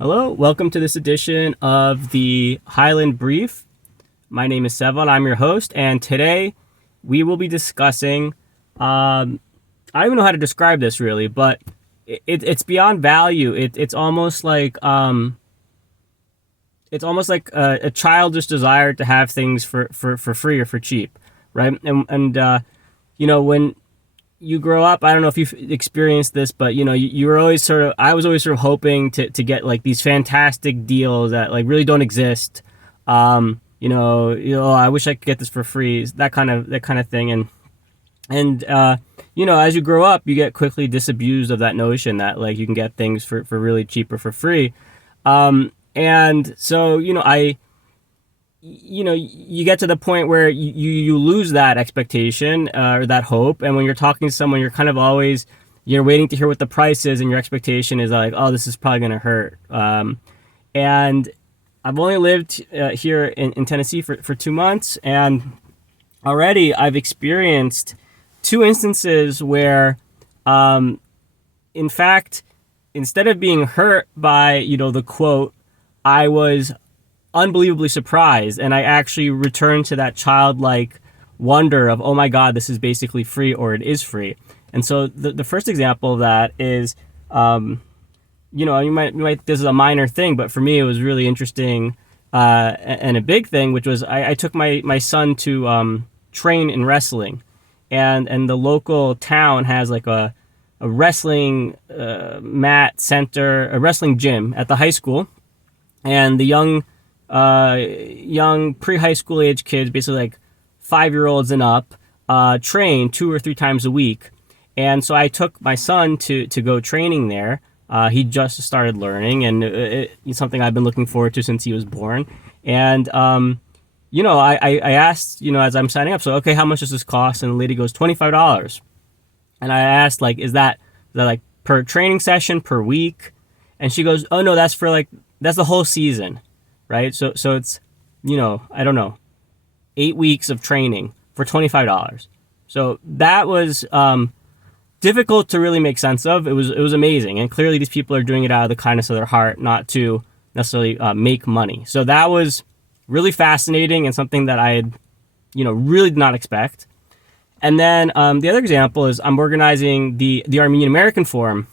Hello, welcome to this edition of the Hyeland Brief. My name is Sevan, I'm your host, and today we will be discussing, I don't even know how to describe this really, but it's beyond value. It's almost like a childish desire to have things for free or for cheap, right? When you grow up, I don't know if you've experienced this, but you were always I was always sort of hoping to get like these fantastic deals that like really don't exist. I wish I could get this for free, that kind of thing. And as you grow up, you get quickly disabused of that notion that like you can get things for really cheap or for free. And so, you get to the point where you lose that expectation or that hope. And when you're talking to someone, you're kind of always, you're waiting to hear what the price is, and your expectation is like, oh, this is probably going to hurt. And I've only lived here in Tennessee for 2 months, and already I've experienced 2 instances where, in fact, instead of being hurt by, the quote, I was unbelievably surprised, and I actually returned to that childlike wonder of, oh my god, this is basically free, or it is free. And so the first example of that is, you might this is a minor thing, but for me it was really interesting and a big thing, which was I took my son to train in wrestling, and the local town has like a wrestling mat center, a wrestling gym at the high school, and the young pre-high school age kids, basically like 5-year-olds and up, train 2 or 3 times a week. And so I took my son to go training there. He just started learning, and it's something I've been looking forward to since he was born. And I asked, as I'm signing up, so okay, how much does this cost? And the lady goes, $25. And I asked, like, is that like per training session, per week? And she goes, oh no, that's the whole season. Right? So it's, I don't know, 8 weeks of training for $25. So that was difficult to really make sense of. It was amazing. And clearly these people are doing it out of the kindness of their heart, not to necessarily make money. So that was really fascinating and something that I had, really did not expect. And then the other example is I'm organizing the Armenian American Forum.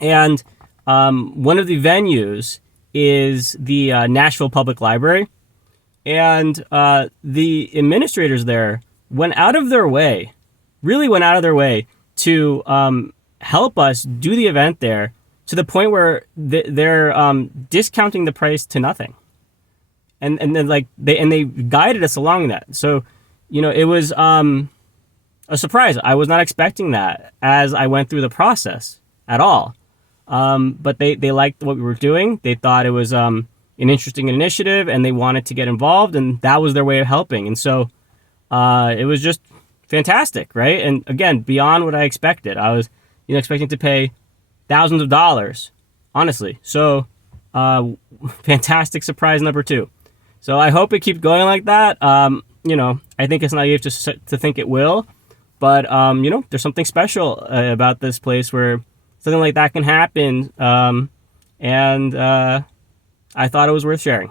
And one of the venues is the Nashville Public Library, and the administrators there went out of their way to help us do the event there, to the point where they're discounting the price to nothing, and then they guided us along that. So it was a surprise. I was not expecting that as I went through the process at all. But they liked what we were doing. They thought it was an interesting initiative, and they wanted to get involved, and that was their way of helping. And so it was just fantastic, right? And again, beyond what I expected. I was expecting to pay thousands of dollars, honestly. So fantastic surprise number 2. So I hope it keeps going like that. I think it's naive to think it will, but there's something special about this place where something like that can happen, and I thought it was worth sharing.